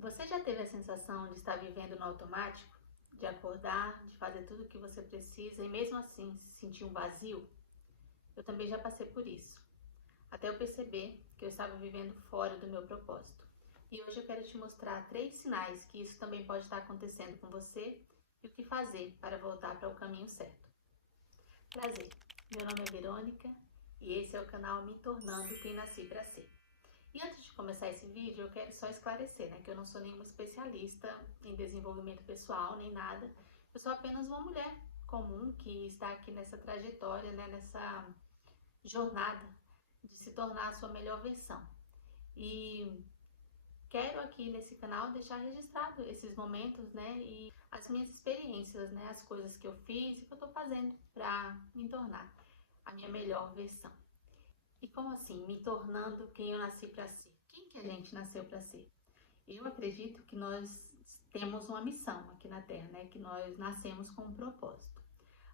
Você já teve a sensação de estar vivendo no automático? De acordar, de fazer tudo o que você precisa e mesmo assim se sentir um vazio? Eu também já passei por isso, até eu perceber que eu estava vivendo fora do meu propósito. E hoje eu quero te mostrar 3 sinais que isso também pode estar acontecendo com você e o que fazer para voltar para o caminho certo. Prazer, meu nome é Verônica e esse é o canal Me Tornando Quem Nasci Para Ser. E antes de começar esse vídeo, eu quero só esclarecer, que eu não sou nenhuma especialista em desenvolvimento pessoal, nem nada. Eu sou apenas uma mulher comum que está aqui nessa trajetória, nessa jornada de se tornar a sua melhor versão. E quero aqui nesse canal deixar registrado esses momentos, e as minhas experiências, as coisas que eu fiz e que eu estou fazendo para me tornar a minha melhor versão. E como assim, me tornando quem eu nasci para ser? Quem que a gente nasceu para ser? Eu acredito que nós temos uma missão aqui na Terra, que nós nascemos com um propósito.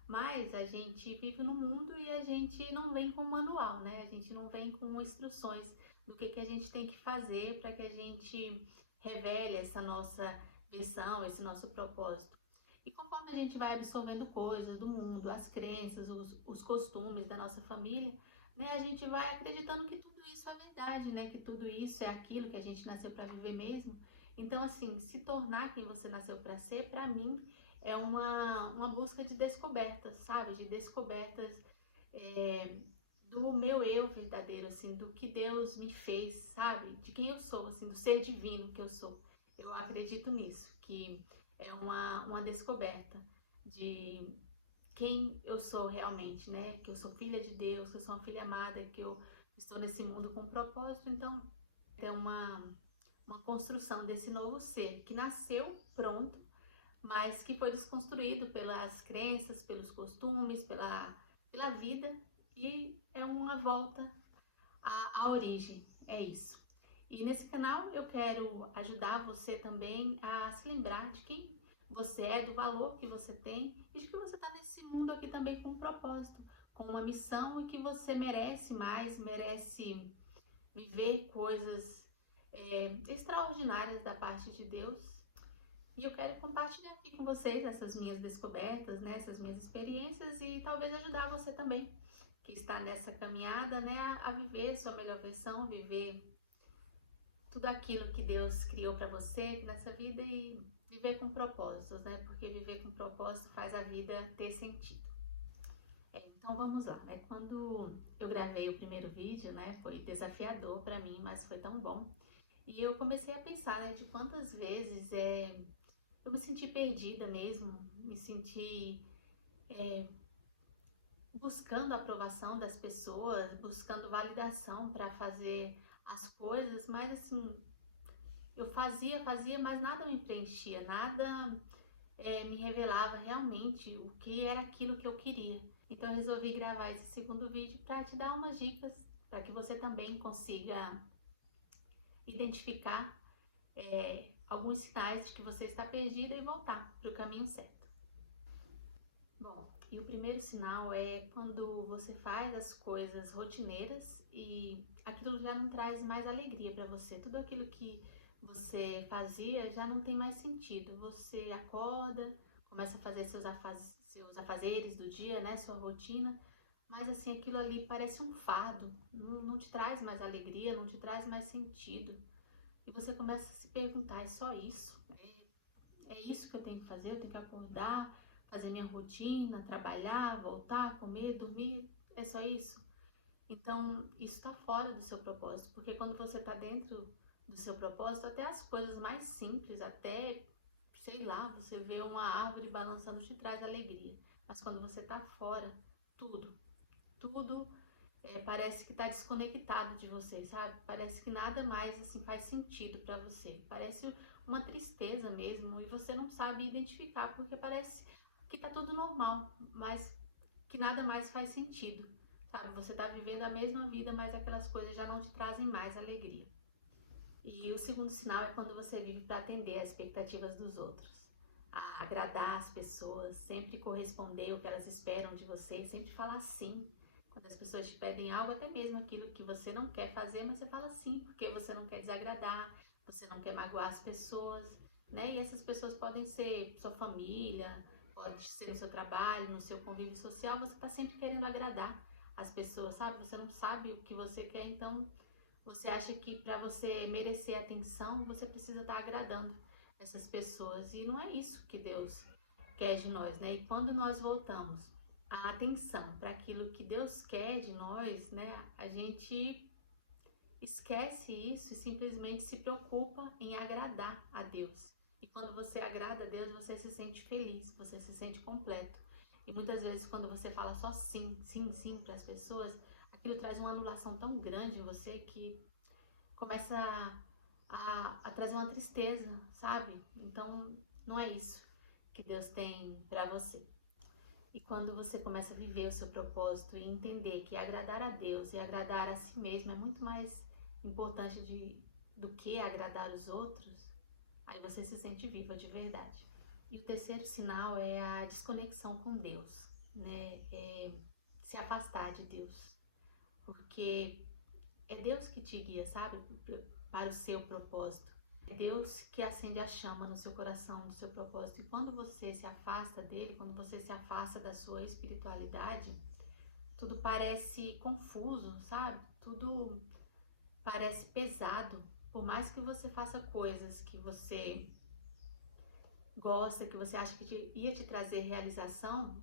Mas a gente vive no mundo e a gente não vem com manual, A gente não vem com instruções do que a gente tem que fazer para que a gente revele essa nossa versão, esse nosso propósito. E conforme a gente vai absorvendo coisas do mundo, as crenças, os costumes da nossa família, a gente vai acreditando que tudo isso é verdade, que tudo isso é aquilo que a gente nasceu para viver mesmo. Então, assim, se tornar quem você nasceu para ser, para mim, é uma busca de descobertas, sabe? De descobertas do meu eu verdadeiro, assim, do que Deus me fez, sabe? De quem eu sou, assim, do ser divino que eu sou. Eu acredito nisso, que é uma descoberta de quem eu sou realmente, Que eu sou filha de Deus, que eu sou uma filha amada, que eu estou nesse mundo com propósito. Então, é uma construção desse novo ser que nasceu pronto, mas que foi desconstruído pelas crenças, pelos costumes, pela vida, e é uma volta à origem, é isso. E nesse canal eu quero ajudar você também a se lembrar de quem você é, do valor que você tem e de que você está nesse mundo aqui também com um propósito, com uma missão e que você merece mais, merece viver coisas extraordinárias da parte de Deus. E eu quero compartilhar aqui com vocês essas minhas descobertas, essas minhas experiências e talvez ajudar você também que está nessa caminhada, a viver sua melhor versão, viver tudo aquilo que Deus criou para você nessa vida e viver com propósitos, Porque viver com propósito faz a vida ter sentido. Então vamos lá, Quando eu gravei o primeiro vídeo, foi desafiador para mim, mas foi tão bom. E eu comecei a pensar, de quantas vezes eu me senti perdida mesmo, me senti buscando a aprovação das pessoas, buscando validação para fazer as coisas, mas assim, eu fazia, mas nada me preenchia, nada me revelava realmente o que era aquilo que eu queria. Então eu resolvi gravar esse segundo vídeo para te dar umas dicas, para que você também consiga identificar alguns sinais de que você está perdida e voltar para o caminho certo. Bom, e o primeiro sinal é quando você faz as coisas rotineiras e aquilo já não traz mais alegria para você. Tudo aquilo que você fazia já não tem mais sentido. Você acorda, começa a fazer seus afazeres do dia, sua rotina, mas assim, aquilo ali parece um fardo, não te traz mais alegria, não te traz mais sentido. E você começa a se perguntar, é só isso? É isso que eu tenho que fazer? Eu tenho que acordar, fazer minha rotina, trabalhar, voltar, comer, dormir, é só isso? Então, isso está fora do seu propósito, porque quando você está dentro do seu propósito, até as coisas mais simples, até, sei lá, você vê uma árvore balançando te traz alegria. Mas quando você está fora, tudo parece que está desconectado de você, sabe? Parece que nada mais assim faz sentido para você. Parece uma tristeza mesmo e você não sabe identificar porque parece que tá tudo normal, mas que nada mais faz sentido, sabe? Você tá vivendo a mesma vida, mas aquelas coisas já não te trazem mais alegria. E o segundo sinal é quando você vive para atender às expectativas dos outros, a agradar as pessoas, sempre corresponder ao que elas esperam de você, sempre falar sim. Quando as pessoas te pedem algo, até mesmo aquilo que você não quer fazer, mas você fala sim, porque você não quer desagradar, você não quer magoar as pessoas, né? E essas pessoas podem ser sua família, pode ser no seu trabalho, no seu convívio social, você está sempre querendo agradar as pessoas, sabe? Você não sabe o que você quer, então você acha que para você merecer atenção, você precisa estar agradando essas pessoas. E não é isso que Deus quer de nós, né? E quando nós voltamos a atenção para aquilo que Deus quer de nós, né? A gente esquece isso e simplesmente se preocupa em agradar a Deus. E quando você agrada a Deus, você se sente feliz, você se sente completo. E muitas vezes quando você fala só sim, sim, sim para as pessoas, aquilo traz uma anulação tão grande em você que começa a trazer uma tristeza, sabe? Então não é isso que Deus tem para você. E quando você começa a viver o seu propósito e entender que agradar a Deus e agradar a si mesmo é muito mais importante do que agradar os outros, aí você se sente viva de verdade. E o terceiro sinal é a desconexão com Deus, né? É se afastar de Deus. Porque é Deus que te guia, sabe? Para o seu propósito. É Deus que acende a chama no seu coração, do seu propósito. E quando você se afasta dele, quando você se afasta da sua espiritualidade, tudo parece confuso, sabe? Tudo parece pesado. Por mais que você faça coisas que você gosta, que você acha que ia te trazer realização,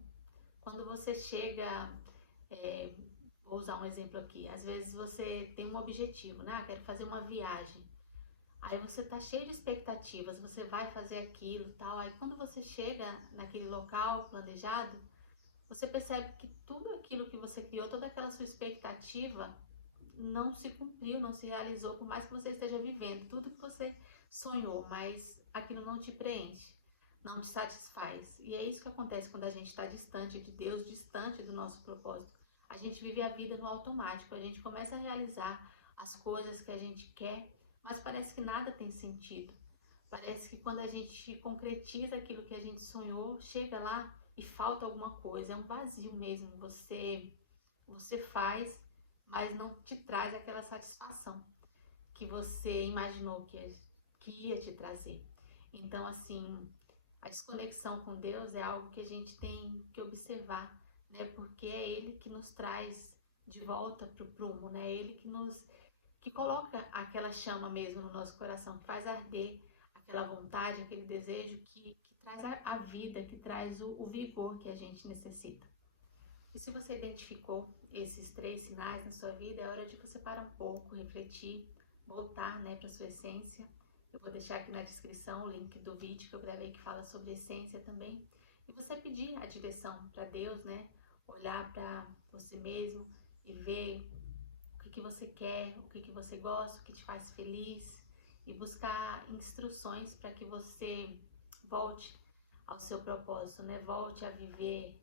quando você chega, vou usar um exemplo aqui, às vezes você tem um objetivo, né? Quero fazer uma viagem. Aí você tá cheio de expectativas, você vai fazer aquilo e tal. Aí quando você chega naquele local planejado, você percebe que tudo aquilo que você criou, toda aquela sua expectativa, não se cumpriu, não se realizou, por mais que você esteja vivendo tudo que você sonhou, mas aquilo não te preenche, não te satisfaz. E é isso que acontece quando a gente está distante de Deus, distante do nosso propósito. A gente vive a vida no automático, a gente começa a realizar as coisas que a gente quer, mas parece que nada tem sentido. Parece que quando a gente concretiza aquilo que a gente sonhou, chega lá e falta alguma coisa, é um vazio mesmo. Você faz, mas não te traz aquela satisfação que você imaginou que ia te trazer. Então, assim, a desconexão com Deus é algo que a gente tem que observar, né? Porque é Ele que nos traz de volta para o prumo, né? É Ele que coloca aquela chama mesmo no nosso coração, que faz arder aquela vontade, aquele desejo que traz a vida, que traz o vigor que a gente necessita. E se você identificou esses 3 sinais na sua vida, é hora de você parar um pouco, refletir, voltar, né, para sua essência. Eu vou deixar aqui na descrição o link do vídeo que eu gravei que fala sobre essência também. E você pedir a direção para Deus, né? Olhar para você mesmo e ver o que você quer, o que você gosta, o que te faz feliz. E buscar instruções para que você volte ao seu propósito, né? Volte a viver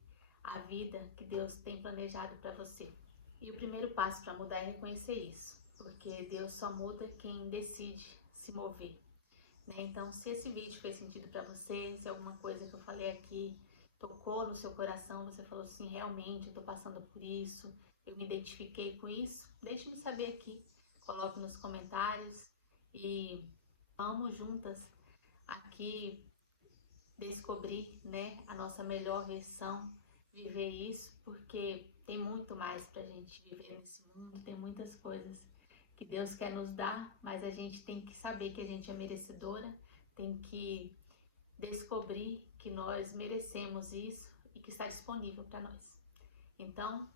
a vida que Deus tem planejado para você. E o primeiro passo para mudar é reconhecer isso, porque Deus só muda quem decide se mover, né? Então, se esse vídeo fez sentido para você, se alguma coisa que eu falei aqui tocou no seu coração, você falou assim, realmente eu tô passando por isso, eu me identifiquei com isso, deixe-me saber aqui, coloque nos comentários e vamos juntas aqui descobrir, né, a nossa melhor versão, viver isso, porque tem muito mais pra gente viver nesse mundo, tem muitas coisas que Deus quer nos dar, mas a gente tem que saber que a gente é merecedora, tem que descobrir que nós merecemos isso e que está disponível para nós. Então,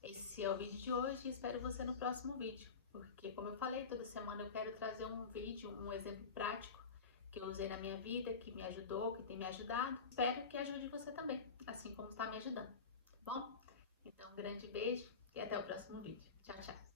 esse é o vídeo de hoje e espero você no próximo vídeo, porque como eu falei, toda semana eu quero trazer um vídeo, um exemplo prático que eu usei na minha vida, que me ajudou, que tem me ajudado. Espero que ajude você também, assim como está me ajudando, tá bom? Então, um grande beijo e até o próximo vídeo. Tchau, tchau!